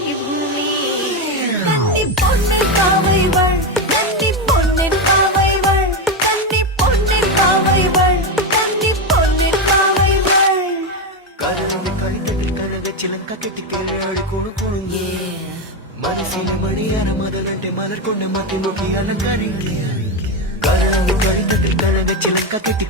ഈ ഭൂമി കന്നി പൊന്നിൻ പാവൈവൾ കന്നി പൊന്നിൻ പാവൈവൾ കന്നി പൊന്നിൻ പാവൈവൾ കന്നി പൊന്നിൻ പാവൈവൾ കരളി കളിത്തട്ടിൽ കനക ചിലങ്ക കെട്ടിക്കേഴാടി കുണുകുണുങ്ങി മനസ്സിലെ മണിയാന മതലന്റെ മലർ കൊണ്ട് മത്തി നോക്കി അലങ്കരിക്കുക കരളി കളിത്തട്ടിൽ കനക ചിലങ്ക കെട്ടി